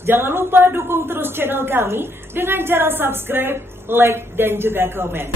Jangan lupa dukung terus channel kami dengan cara subscribe, like, dan juga komen.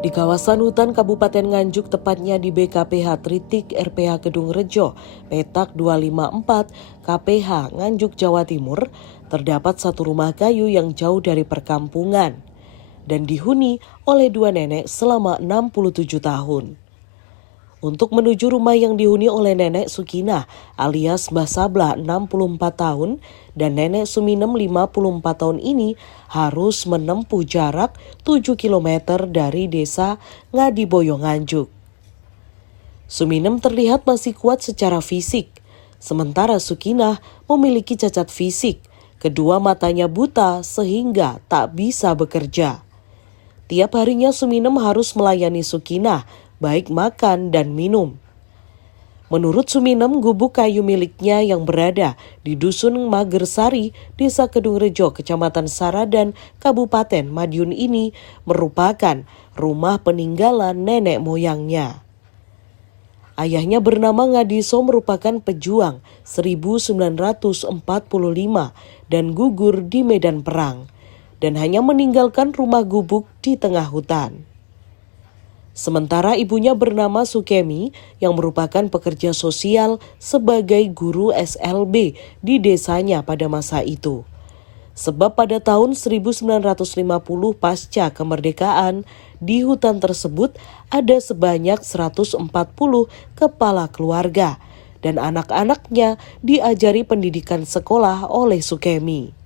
Di kawasan hutan Kabupaten Nganjuk, tepatnya di BKPH Tritik RPH Kedung Rejo, petak 254 KPH Nganjuk, Jawa Timur, terdapat satu rumah kayu yang jauh dari perkampungan dan dihuni oleh dua nenek selama 67 tahun. Untuk menuju rumah yang dihuni oleh Nenek Sukinah alias Mbah Sabla 64 tahun dan Nenek Suminem 54 tahun ini harus menempuh jarak 7 km dari desa Ngadiboyo Nganjuk. Suminem terlihat masih kuat secara fisik, sementara Sukinah memiliki cacat fisik. Kedua matanya buta sehingga tak bisa bekerja. Tiap harinya Suminem harus melayani Sukinah, baik makan dan minum. Menurut Suminem, gubuk kayu miliknya yang berada di Dusun Magersari, Desa Kedung Rejo, Kecamatan Saradan, Kabupaten Madiun ini merupakan rumah peninggalan nenek moyangnya. Ayahnya bernama Ngadiso merupakan pejuang 1945 dan gugur di medan perang dan hanya meninggalkan rumah gubuk di tengah hutan. Sementara ibunya bernama Sukemi yang merupakan pekerja sosial sebagai guru SLB di desanya pada masa itu. Sebab pada tahun 1950 pasca kemerdekaan, di hutan tersebut ada sebanyak 140 kepala keluarga dan anak-anaknya diajari pendidikan sekolah oleh Sukemi.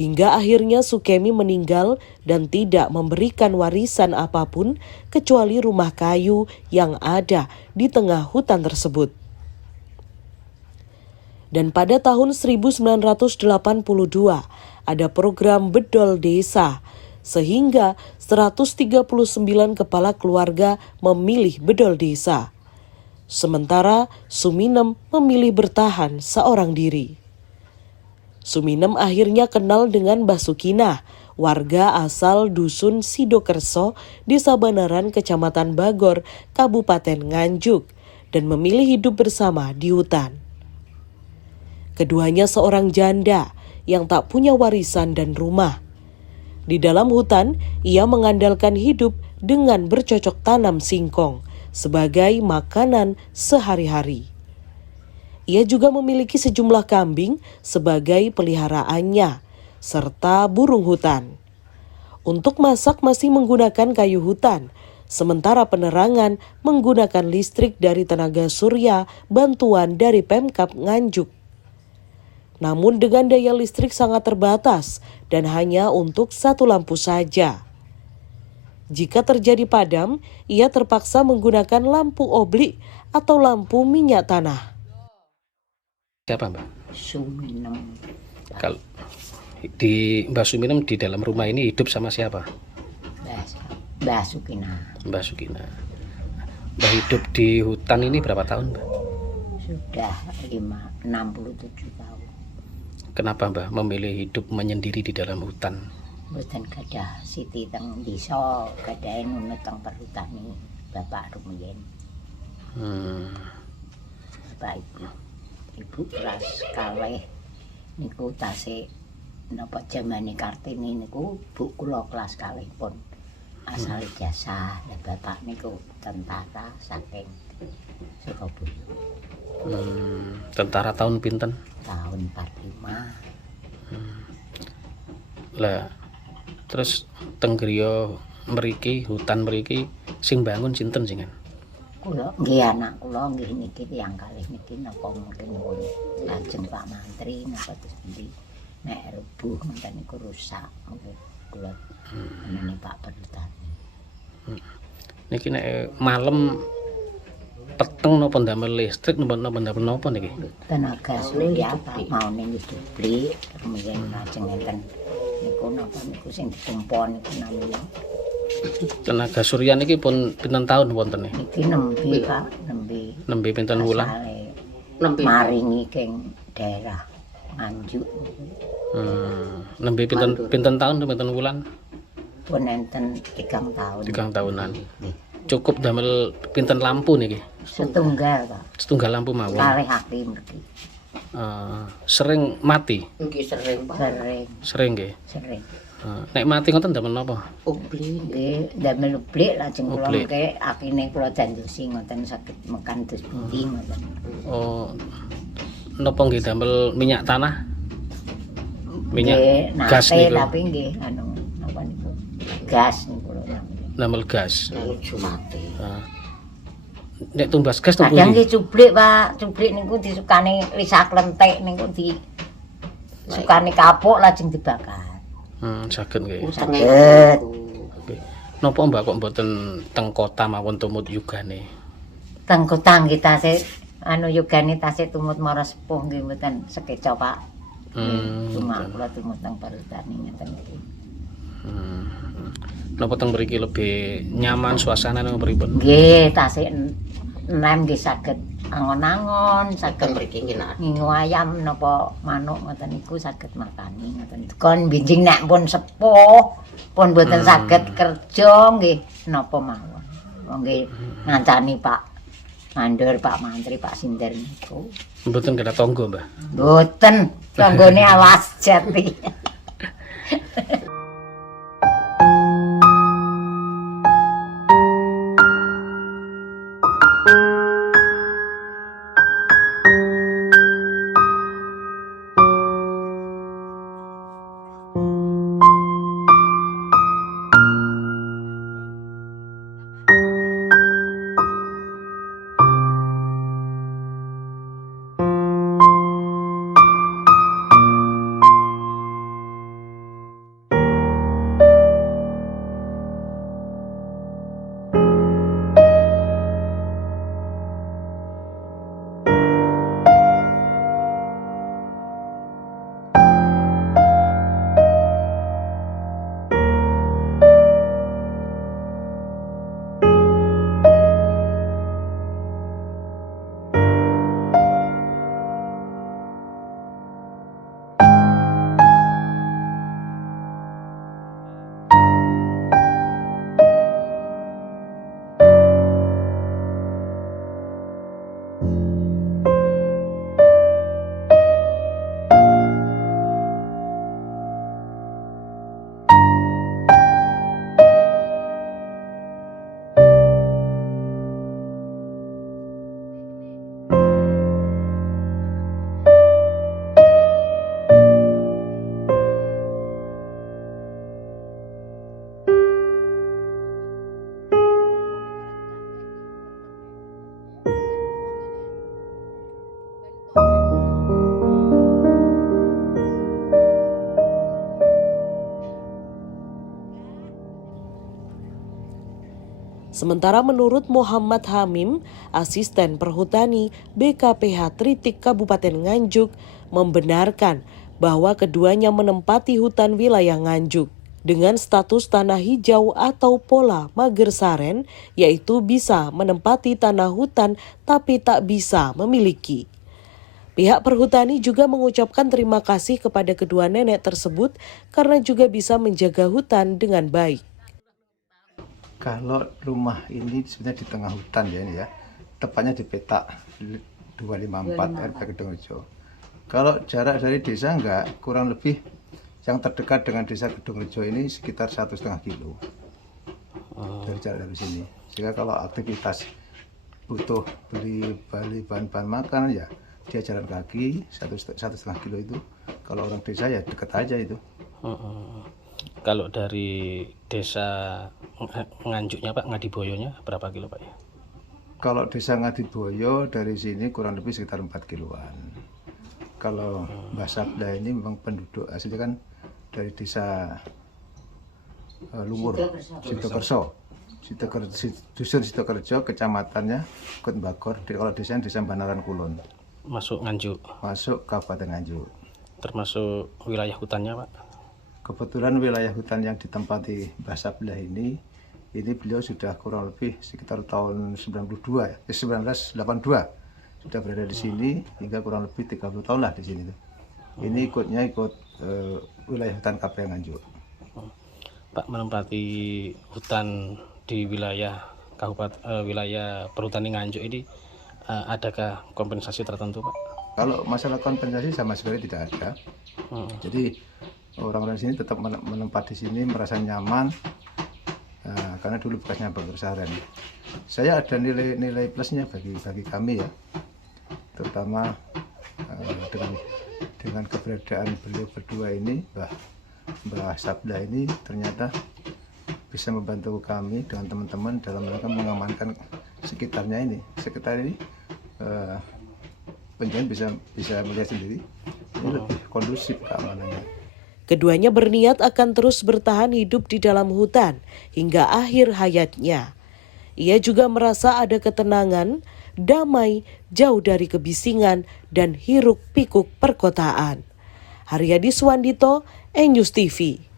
Hingga akhirnya Sukemi meninggal dan tidak memberikan warisan apapun kecuali rumah kayu yang ada di tengah hutan tersebut. Dan pada tahun 1982 ada program bedol desa sehingga 139 kepala keluarga memilih bedol desa. Sementara Suminem memilih bertahan seorang diri. Suminem akhirnya kenal dengan Mbah Sukinah, warga asal Dusun Sidokerso, Desa Banaran, Kecamatan Bagor, Kabupaten Nganjuk, dan memilih hidup bersama di hutan. Keduanya seorang janda yang tak punya warisan dan rumah. Di dalam hutan, ia mengandalkan hidup dengan bercocok tanam singkong sebagai makanan sehari-hari. Ia juga memiliki sejumlah kambing sebagai peliharaannya, serta burung hutan. Untuk masak masih menggunakan kayu hutan, sementara penerangan menggunakan listrik dari tenaga surya bantuan dari Pemkab Nganjuk. Namun dengan daya listrik sangat terbatas dan hanya untuk satu lampu saja. Jika terjadi padam, ia terpaksa menggunakan lampu oblik atau lampu minyak tanah. Siapa Mbak? Suminem. Kalau di Mbak Suminem di dalam rumah ini hidup sama siapa? Mbah Sukinah. Mbak Sukina. Mbak hidup di hutan ini berapa tahun Mbak? Sudah 67 tahun. Kenapa Mbak memilih hidup menyendiri di dalam hutan? Mboten gadah siti teng desa, gadahe nunut teng perhutani Bapak rumiyin. Bapak Ibu kelas kalih niku tasih napa jamane Kartini niku Bu kula kelas kalih pun asal ijazah. Lah bapak niku tentara saking Surabaya. Tentara tahun pinten? Tahun 45. Lah terus teng griya mriki, hutan mriki sing bangun sinten singan? Kula nggih anak kula nggih niki tiyang kalih niki napa mungkin nuwun lajeng Pak Mantri napa terus pundi nek rubuh ngoten niku rusak mungkin kula meneni Pak Perhutani. Niki nek malam peteng napa ndamel listrik napa ndamel napa niki? Tenaga surya Pak mau ning dibeli rumiyin lajeng enten niku napa niku sing ditumpon niku namanya. Tenaga surya niki pun pinten taun wonten niki? Iki nembe Pak, Nembe pinten wulan? Nembe maringi keng daerah Nganjuk. Nembe pinten taun pinten wulan? Pun enten 3 tahun. 3 tahunan. Cukup damel pinten lampu niki? Setunggal Pak. Setunggal lampu mawon. Kalih hati mriki. Sering mati? Nggih sering Pak. Sering nggih. Sering. Nek mati ngoten damel napa? Ubli. Nggih, ndamel ublik lajeng kula Ublik. mengke akine kula dandosi ngoten saged mekan dus pundi ngoten. Oh. Napa nggih damel minyak tanah? Minyak Nggih, gas nate, niku. tapi nggih anu napa niku? Gas niku lho namanya. Damel gas. Nuju mati. Nek tumbas gas tuh Kadang pundi? nggih cuplik Pak, cuplik niku disukani lisa klenthek niku di sukani kapuk lajeng dibakar. Saged nggih. Saged. Oke. Napa Mbak kok mboten teng kota mawon tumut yugane? Teng kota nggih tasih anu yogane tasih tumut mara sepuh nggih mboten sekeca Pak. Cuma kula tumut teng Parutani ngeten iki. Napa teng mriki lebih nyaman suasana nang pripun? Nggih, tasih enem nggih saged angon-angon, Kan saged mriki nggih nak. ngingu ayam napa manuk ngoten niku saged makani ngoten. Kon binjing nek pun sepuh, pun boten saged kerja nggih napa mawon. Wong nggih ngancani Pak Mandor, Pak Mantri, Pak Sinder niku. Mboten kada tangga, Mbah. Mboten, tanggane alas jati. Sementara menurut Muhammad Hamim, asisten perhutani BKPH Tritik Kabupaten Nganjuk, membenarkan bahwa keduanya menempati hutan wilayah Nganjuk dengan status tanah hijau atau pola Magersaren, yaitu bisa menempati tanah hutan tapi tak bisa memiliki. Pihak perhutani juga mengucapkan terima kasih kepada kedua nenek tersebut karena juga bisa menjaga hutan dengan baik. Kalau rumah ini sebenarnya di tengah hutan ya ini ya, tepatnya di petak 254 RP Kedungrejo. Kalau jarak dari desa enggak, kurang lebih yang terdekat dengan desa Kedungrejo ini sekitar 1,5 kilo dari jarak dari sini. Sehingga kalau aktivitas butuh beli bahan-bahan makanan ya dia jalan kaki 1,5 kilo itu. Kalau orang desa ya dekat aja itu. Kalau dari desa Nganjuknya Pak, Ngadiboyonya berapa kilo Pak ya? Kalau desa Ngadiboyo dari sini kurang lebih sekitar 4 kiloan. Kalau Mbah Sabda ini memang penduduk asli kan dari desa Lumur, Sidokerso. Dusun Sitokerjo, kecamatannya Kutbagor, kalau desanya Desa Banaran Kulon, Masuk Nganjuk, masuk Kabupaten Nganjuk. termasuk wilayah hutannya Pak. Kebetulan wilayah hutan yang ditempati Mbah Sablah ini beliau sudah kurang lebih sekitar tahun 1982 sudah berada di sini hingga kurang lebih 30 tahun lah di sini. Ini ikut wilayah hutan KPH Nganjuk. Pak menempati hutan di wilayah wilayah perhutani Nganjuk ini, adakah kompensasi tertentu Pak? Kalau masalah kompensasi sama sekali tidak ada. Jadi orang-orang sini tetap menempati di sini merasa nyaman. Karena dulu bekasnya Bang Bersaren. Saya ada nilai plusnya bagi kami ya, terutama dengan keberadaan beliau berdua ini, Mbah Sablah ini ternyata bisa membantu kami dengan teman-teman dalam rangka mengamankan sekitarnya ini. Sekitar ini penjualan bisa melihat sendiri, ini lebih kondusif keamanannya. Keduanya berniat akan terus bertahan hidup di dalam hutan hingga akhir hayatnya. Ia juga merasa ada ketenangan, damai, jauh dari kebisingan dan hiruk-pikuk perkotaan. Haryadi Swandito, ENews TV.